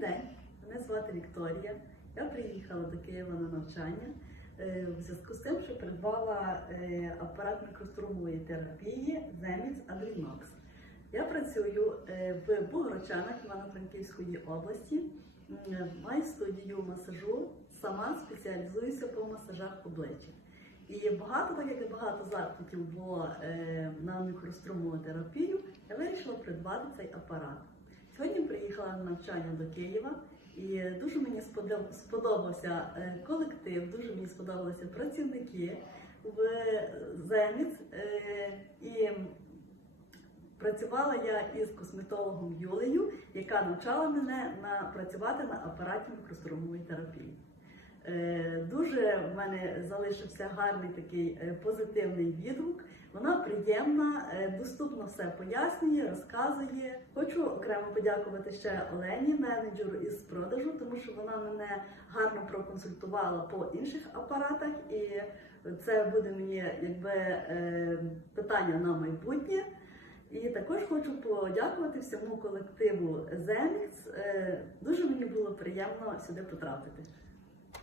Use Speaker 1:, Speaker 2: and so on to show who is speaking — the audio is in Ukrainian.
Speaker 1: день, мене звати Вікторія. Я приїхала до Києва на навчання е, в зв'язку з тим, що придбала е, апарат мікрострумової терапії Zemix Adrenox. Я працюю е, в Богородчанах Івано-Франківської області. Маю студію масажу, сама спеціалізуюся по масажах обличчя. І багато, так як і багато запитів було на мікрострумову терапію, я вирішила придбати цей апарат. Сьогодні приїхала на навчання до Києва, і дуже мені сподобався е, колектив, дуже мені сподобалися працівники в Земіц. І працювала я із косметологом Юлею, яка навчала мене на працювати на апараті мікрострумової терапії. Дуже в мене залишився гарний такий е, позитивний відгук. Вона приємна, е, доступно все пояснює, розказує. Хочу окремо подякувати ще Олені, менеджеру із продажу, тому що вона мене гарно проконсультувала по інших апаратах, і це буде мені якби е, питання на майбутнє. І також хочу подякувати всьому колективу Zemix. Е, Дуже мені було приємно сюди потрапити.